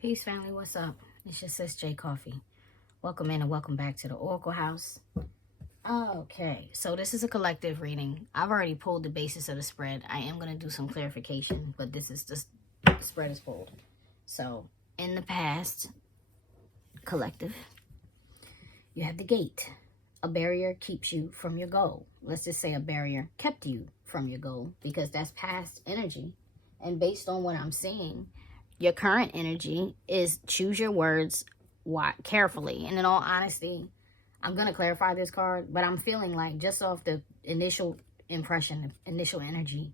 Peace, family. What's up? It's your sis, J Coffee. Welcome in and welcome back to the Oracle House. Okay, so this is a collective reading. I've already pulled the basis of the spread. I am going to do some clarification, but this is just the spread is pulled. So, in the past, collective, you have the gate. A barrier keeps you from your goal. Let's just say a barrier kept you from your goal because that's past energy. And based on what I'm seeing, your current energy is choose your words carefully. And in all honesty, I'm going to clarify this card, but I'm feeling like just off the initial impression, initial energy,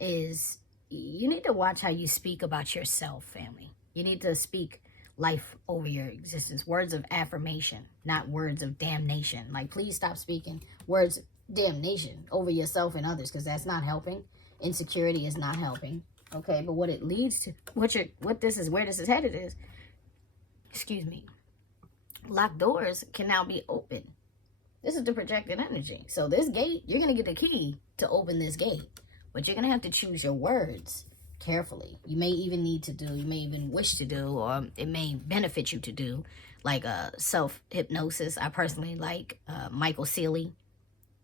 is you need to watch how you speak about yourself, family. You need to speak life over your existence. Words of affirmation, not words of damnation. Like, please stop speaking words damnation over yourself and others because that's not helping. Insecurity is not helping. Okay, but what it leads to, where this is headed is, excuse me, locked doors can now be open. This is the projected energy. So this gate, you're going to get the key to open this gate, but you're going to have to choose your words carefully. You may even wish to do, or it may benefit you to do, like self-hypnosis. I personally like Michael Sealy.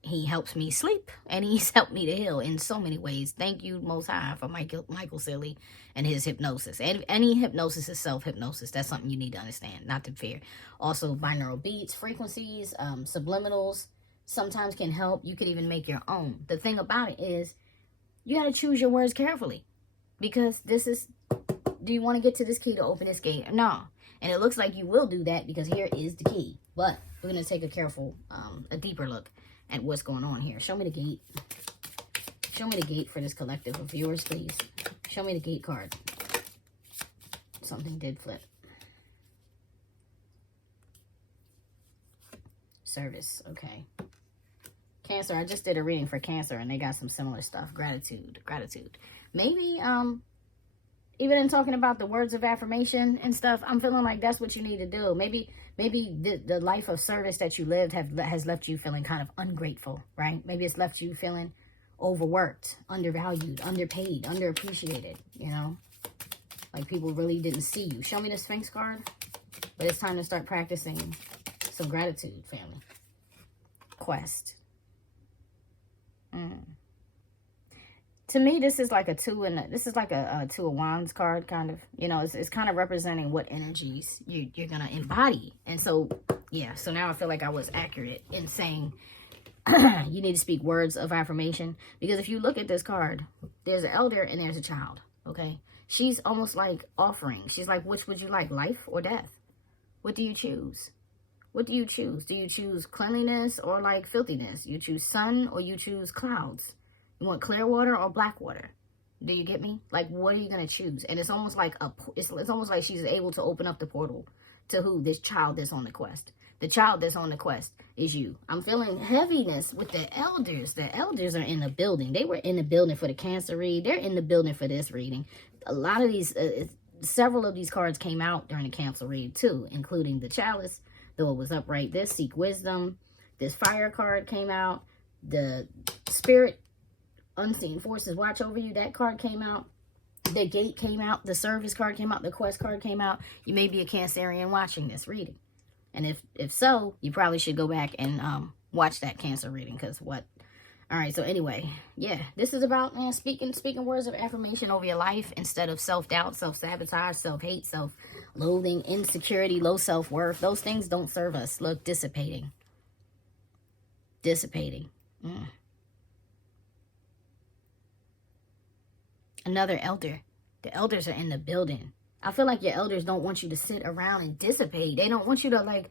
He helps me sleep, and he's helped me to heal in so many ways. Thank you, Most High, for Michael Sealy and his hypnosis. And any hypnosis is self-hypnosis. That's something you need to understand, not to fear. Also, binaural beats, frequencies, subliminals sometimes can help. You could even make your own. The thing about it is you got to choose your words carefully because this is, do you want to get to this key to open this gate? No. And it looks like you will do that because here is the key. But we're going to take a deeper look at what's going on here. Show me the gate. Show me the gate for this collective of viewers, please. Show me the gate card. Something did flip. Service, okay. Cancer, I just did a reading for Cancer and they got some similar stuff. Gratitude. Maybe, even in talking about the words of affirmation and stuff, I'm feeling like that's what you need to do. Maybe the life of service that you lived has left you feeling kind of ungrateful, right? Maybe it's left you feeling overworked, undervalued, underpaid, underappreciated, you know? Like people really didn't see you. Show me the Sphinx card. But it's time to start practicing some gratitude, family. Quest. To me, this is like a two of wands card, kind of. You know, it's kind of representing what energies you're gonna embody. And so, yeah. So now I feel like I was accurate in saying you need to speak words of affirmation, because if you look at this card, there's an elder and there's a child. Okay, she's almost like offering. She's like, which would you like, life or death? What do you choose? What do you choose? Do you choose cleanliness or like filthiness? You choose sun or you choose clouds? You want clear water or black water? Do you get me? Like, what are you going to choose? And it's almost like it's almost like she's able to open up the portal to who? This child that's on the quest. The child that's on the quest is you. I'm feeling heaviness with the elders. The elders are in the building. They were in the building for the Cancer read. They're in the building for this reading. A lot of these, several of these cards came out during the Cancer read too, including the Chalice, though it was upright. This, Seek Wisdom. This Fire card came out. The Spirit, Unseen Forces Watch Over You, that card came out. The Gate came out. The Service card came out. The Quest card came out. You may be a Cancerian watching this reading. And if so, you probably should go back and watch that Cancer reading, because what? All right, so anyway, yeah, this is about speaking words of affirmation over your life instead of self-doubt, self-sabotage, self-hate, self-loathing, insecurity, low self-worth. Those things don't serve us. Look, dissipating. Another elder. The elders are in the building. I feel like your elders don't want you to sit around and dissipate. They don't want you to like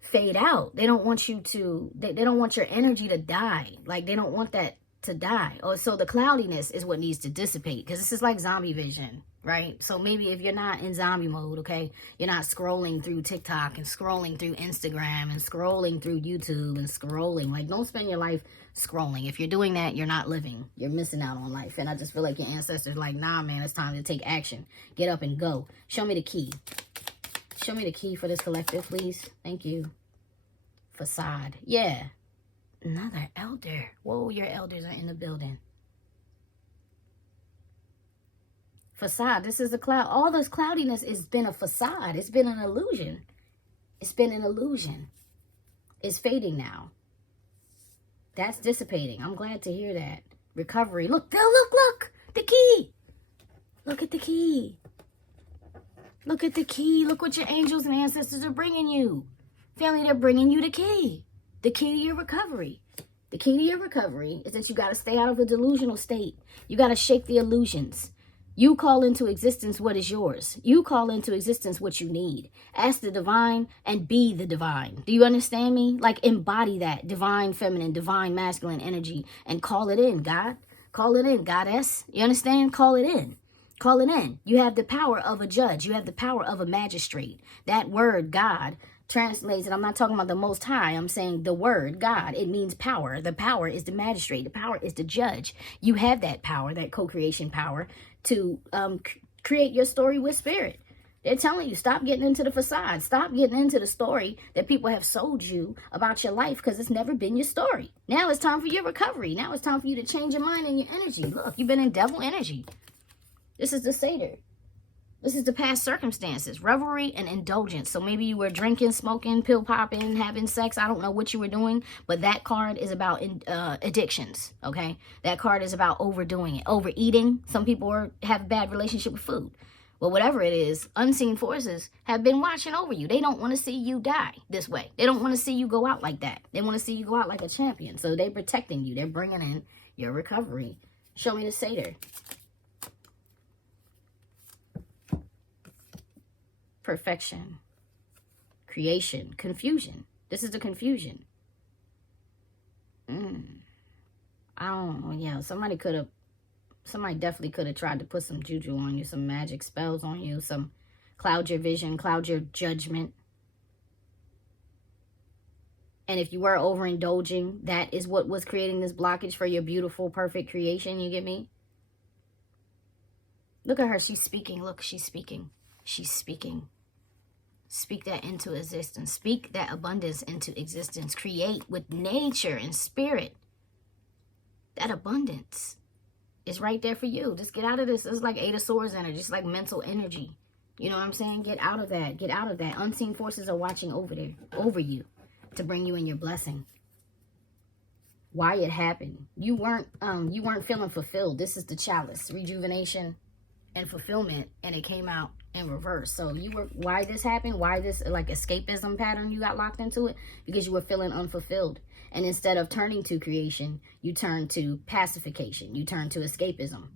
fade out. They don't want you to, they don't want your energy to die. Like, they don't want that to die. Or so the cloudiness is what needs to dissipate, because this is like zombie vision, right? So maybe if you're not in zombie mode, okay, you're not scrolling through TikTok and scrolling through Instagram and scrolling through YouTube and scrolling. Like, don't spend your life scrolling. If you're doing that, you're not living. You're missing out on life. And I just feel like your ancestors like, nah, man, it's time to take action. Get up and go. Show me the key. Show me the key for this collective, please. Thank you. Facade. Yeah. Another elder. Whoa, your elders are in the building. Facade. This is a cloud. All this cloudiness has been a facade. It's been an illusion. It's been an illusion. It's fading now. That's dissipating. I'm glad to hear that. Recovery. Look, girl, look. The key. Look at the key. Look at the key. Look what your angels and ancestors are bringing you. Family, they're bringing you the key. The key to your recovery. The key to your recovery is that you got to stay out of a delusional state. You got to shake the illusions. You call into existence what is yours. You call into existence what you need. Ask the divine and be the divine. Do you understand me? Like, embody that divine feminine, divine masculine energy and call it in, God. Call it in, goddess. You understand? Call it in. Call it in. You have the power of a judge. You have the power of a magistrate. That word, God, translates, and I'm not talking about the Most High. I'm saying the word, God. It means power. The power is the magistrate. The power is the judge. You have that power, that co-creation power, to create your story with spirit. They're telling you, stop getting into the facade. Stop getting into the story that people have sold you about your life, because it's never been your story. Now it's time for your recovery. Now it's time for you to change your mind and your energy. Look, you've been in devil energy. This is the Seder. This is the past circumstances, revelry and indulgence. So maybe you were drinking, smoking, pill popping, having sex. I don't know what you were doing, but that card is about addictions, okay? That card is about overdoing it, overeating. Some people have a bad relationship with food. Well, whatever it is, unseen forces have been watching over you. They don't want to see you die this way. They don't want to see you go out like that. They want to see you go out like a champion. So they're protecting you. They're bringing in your recovery. Show me the Seder. Perfection, creation, confusion. This is the confusion. I don't know. Yeah, somebody definitely could have tried to put some juju on you, some magic spells on you, some cloud your vision, cloud your judgment. And if you were overindulging, that is what was creating this blockage for your beautiful, perfect creation. You get me? Look at her. She's speaking. Look, she's speaking. She's speaking. Speak that into existence. Speak that abundance into existence. Create with nature and spirit. That abundance is right there for you. Just get out of this. It's like Eight of Swords energy. Just like mental energy. You know what I'm saying? Get out of that. Get out of that. Unseen forces are watching over you to bring you in your blessing. Why it happened. You weren't feeling fulfilled. This is the chalice. Rejuvenation and fulfillment, and it came out in reverse. So why this happened, why this like escapism pattern, you got locked into it, because you were feeling unfulfilled. And instead of turning to creation, you turned to pacification. You turned to escapism.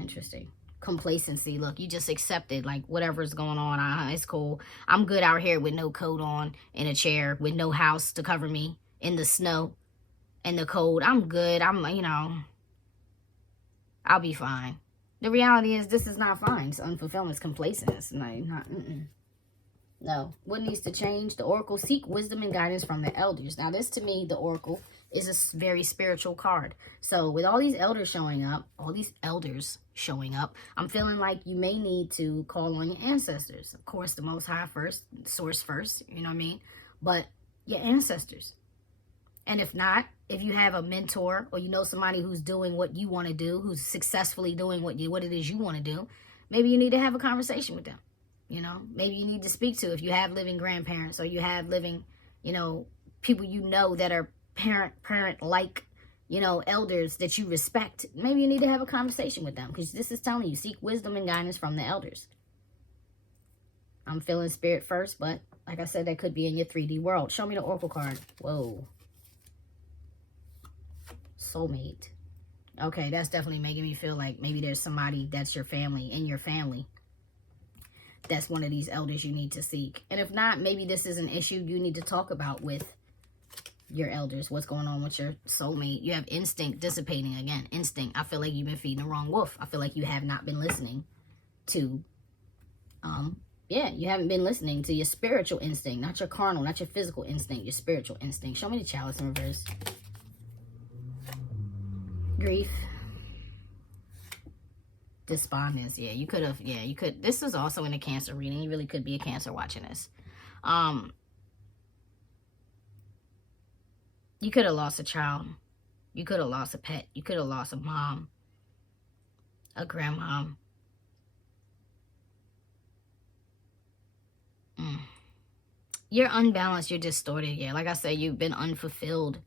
Interesting. Complacency. Look, you just accepted like whatever's going on. It's cool. I'm good out here with no coat on, in a chair, with no house to cover me, in the snow and the cold. I'm good. I'll be fine. The reality is this is not fine. It's unfulfillment. It's complacence. No. What needs to change? The Oracle. Seek wisdom and guidance from the elders. Now this, to me, the Oracle, is a very spiritual card. So with all these elders showing up, I'm feeling like you may need to call on your ancestors. Of course, the Most High first, source first, you know what I mean? But your ancestors. And if not, if you have a mentor or you know somebody who's doing what you want to do, who's successfully doing what it is you want to do, maybe you need to have a conversation with them. You know, maybe you need to speak to, if you have living grandparents or you have living, people that are parent-like, elders that you respect. Maybe you need to have a conversation with them, because this is telling you, seek wisdom and guidance from the elders. I'm feeling spirit first, but like I said, that could be in your 3D world. Show me the Oracle card. Whoa. Soulmate. Okay, that's definitely making me feel like maybe there's somebody that's your family, in your family, that's one of these elders you need to seek. And if not, maybe this is an issue you need to talk about with your elders. What's going on with your soulmate? You have instinct dissipating again. Instinct. I feel like you've been feeding the wrong wolf. I feel like you have not been listening to, you haven't been listening to your spiritual instinct, not your carnal, not your physical instinct, your spiritual instinct. Show me the chalice in reverse. Grief. Despondence. You could. This is also in a Cancer reading. You really could be a Cancer watching this. You could have lost a child. You could have lost a pet. You could have lost a mom, a grandma, You're unbalanced. You're distorted. Yeah, like I said, you've been unfulfilled.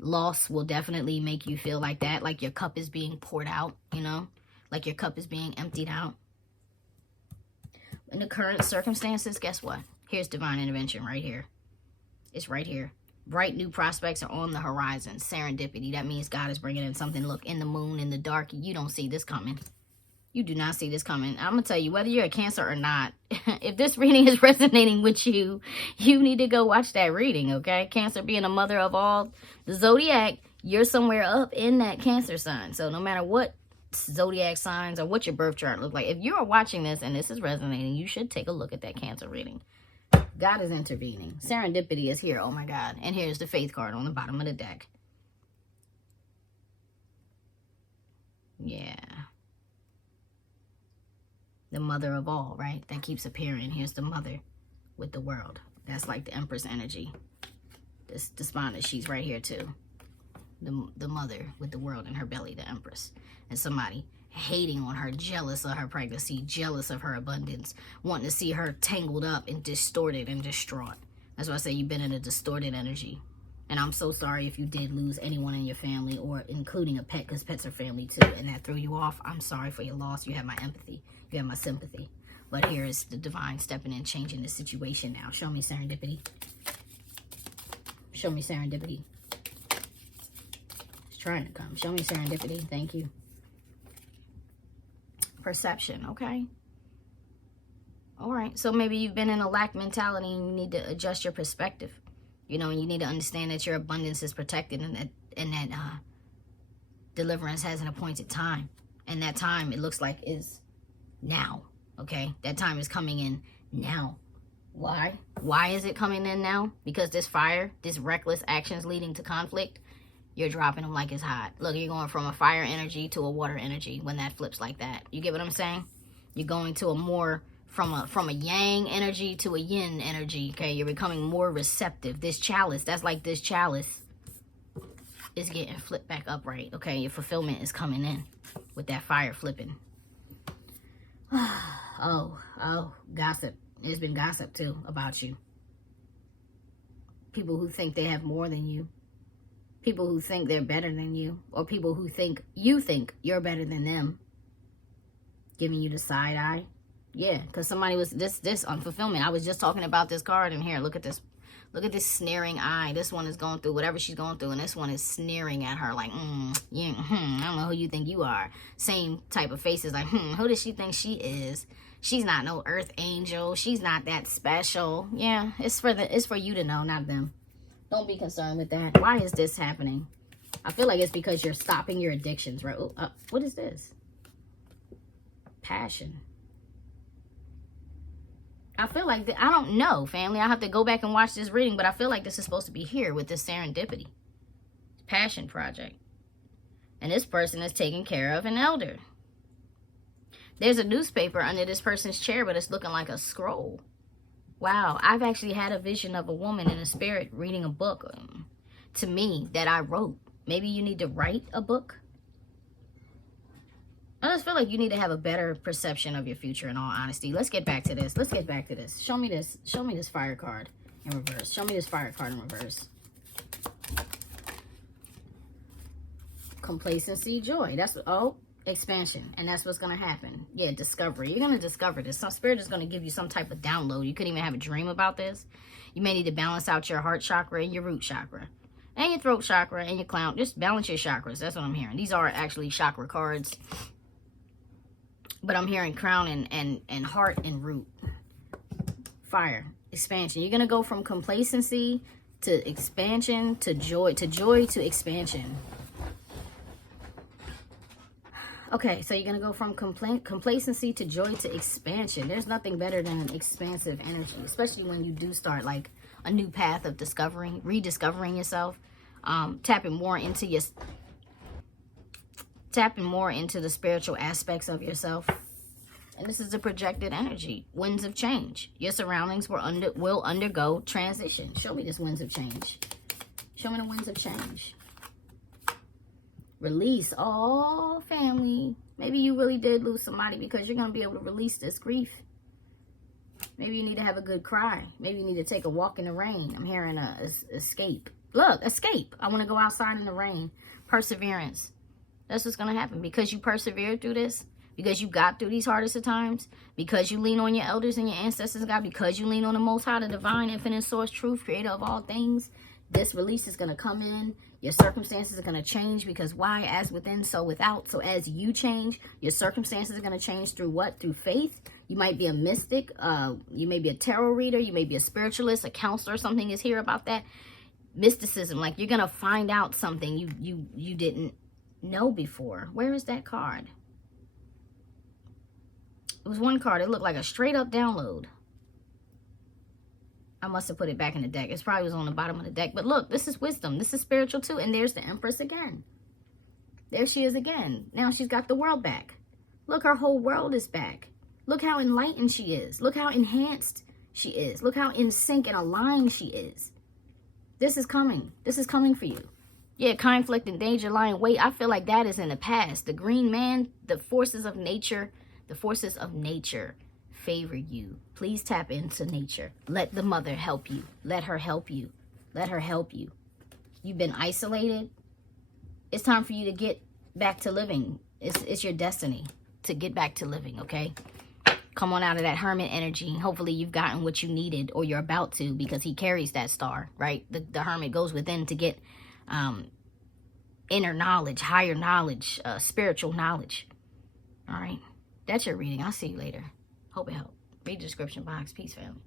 Loss will definitely make you feel like that. Like your cup is being poured out, you know? Like your cup is being emptied out. In the current circumstances, guess what? Here's divine intervention right here. It's right here. Bright new prospects are on the horizon. Serendipity. That means God is bringing in something. Look, in the moon, in the dark, you don't see this coming. You do not see this coming. I'm going to tell you, whether you're a Cancer or not, if this reading is resonating with you, you need to go watch that reading, okay? Cancer being a mother of all the zodiac, you're somewhere up in that Cancer sign. So no matter what zodiac signs or what your birth chart looks like, if you're watching this and this is resonating, you should take a look at that Cancer reading. God is intervening. Serendipity is here. Oh my God. And here's the Faith card on the bottom of the deck. Yeah. The mother of all, right? That keeps appearing. Here's the mother with the world. That's like the Empress energy. This despondent, she's right here too. The mother with the world in her belly, the Empress. And somebody hating on her, jealous of her pregnancy, jealous of her abundance, wanting to see her tangled up and distorted and distraught. That's why I say you've been in a distorted energy. And I'm so sorry if you did lose anyone in your family, or including a pet, because pets are family too, and that threw you off. I'm sorry for your loss. You have my empathy. You have my sympathy. But here is the divine stepping in, changing the situation now. Show me serendipity. Show me serendipity. It's trying to come. Show me serendipity. Thank you. Perception, okay? All right. So maybe you've been in a lack mentality and you need to adjust your perspective. You know, and you need to understand that your abundance is protected, and that deliverance has an appointed time. And that time, it looks like, is now, okay? That time is coming in now. Why? Why is it coming in now? Because this fire, this reckless actions leading to conflict, you're dropping them like it's hot. Look, you're going from a fire energy to a water energy when that flips like that. You get what I'm saying? You're going to a more... From a yang energy to a yin energy, okay? You're becoming more receptive. This chalice, that's like this chalice is getting flipped back upright, okay? Your fulfillment is coming in with that fire flipping. Oh, gossip. There's been gossip, too, about you. People who think they have more than you. People who think they're better than you. Or people who think you're better than them. Giving you the side eye. Yeah, because somebody was this on fulfillment. I was just talking about this card in here. Look at this. Look at this sneering eye. This one is going through whatever she's going through, and this one is sneering at her like, yeah, I don't know who you think you are. Same type of faces like, who does she think she is? She's not no earth angel. She's not that special. Yeah, it's for you to know, not them. Don't be concerned with that. Why is this happening? I feel like it's because you're stopping your addictions, right? What is this? Passion. I feel like, I don't know, family. I have to go back and watch this reading, but I feel like this is supposed to be here with this serendipity. Passion project. And this person is taking care of an elder. There's a newspaper under this person's chair, but it's looking like a scroll. Wow, I've actually had a vision of a woman in a spirit reading a book to me that I wrote. Maybe you need to write a book. I just feel like you need to have a better perception of your future, in all honesty. Let's get back to this. Let's get back to this. Show me this. Show me this fire card in reverse. Show me this fire card in reverse. Complacency, joy. That's, expansion. And that's what's going to happen. Yeah, discovery. You're going to discover this. Some spirit is going to give you some type of download. You couldn't even have a dream about this. You may need to balance out your heart chakra and your root chakra. And your throat chakra and your crown. Just balance your chakras. That's what I'm hearing. These are actually chakra cards. But I'm hearing crown and heart and root. Fire. Expansion. You're going to go from complacency to expansion to joy to expansion. Okay, so you're going to go from complacency to joy to expansion. There's nothing better than an expansive energy, especially when you do start like a new path of discovering, rediscovering yourself, tapping more into the spiritual aspects of yourself. And this is a projected energy. Winds of change. Your surroundings will undergo transition. Show me this winds of change. Show me the winds of change. Release. Oh, family. Maybe you really did lose somebody, because you're going to be able to release this grief. Maybe you need to have a good cry. Maybe you need to take a walk in the rain. I'm hearing escape. Look, escape. I want to go outside in the rain. Perseverance. That's what's going to happen. Because you persevered through this, because you got through these hardest of times, because you lean on your elders and your ancestors, God, because you lean on the Most High, the divine, infinite source, truth, creator of all things, this release is going to come in. Your circumstances are going to change, because why? As within, so without. So as you change, your circumstances are going to change through what? Through faith. You might be a mystic. You may be a tarot reader. You may be a spiritualist, a counselor. Something is here about that. Mysticism. Like, you're going to find out something you didn't know before. Where is that card? It was one card. It looked like a straight up download. I must have put it back in the deck. It probably was on the bottom of the deck. But look, this is wisdom. This is spiritual too. And there's the Empress again. There she is again. Now she's got the world back. Look, her whole world is back. Look how enlightened she is. Look how enhanced she is. Look how in sync and aligned she is. This is coming. This is coming for you. Yeah, conflict and danger, lying in wait. I feel like that is in the past. The green man, the forces of nature favor you. Please tap into nature. Let the mother help you. Let her help you. Let her help you. You've been isolated. It's time for you to get back to living. It's your destiny to get back to living, okay? Come on out of that hermit energy. Hopefully you've gotten what you needed, or you're about to, because he carries that star, right? The hermit goes within to get inner knowledge, higher knowledge, spiritual knowledge. All right? That's your reading. I'll see you later. Hope it helped. Read the description box. Peace, family.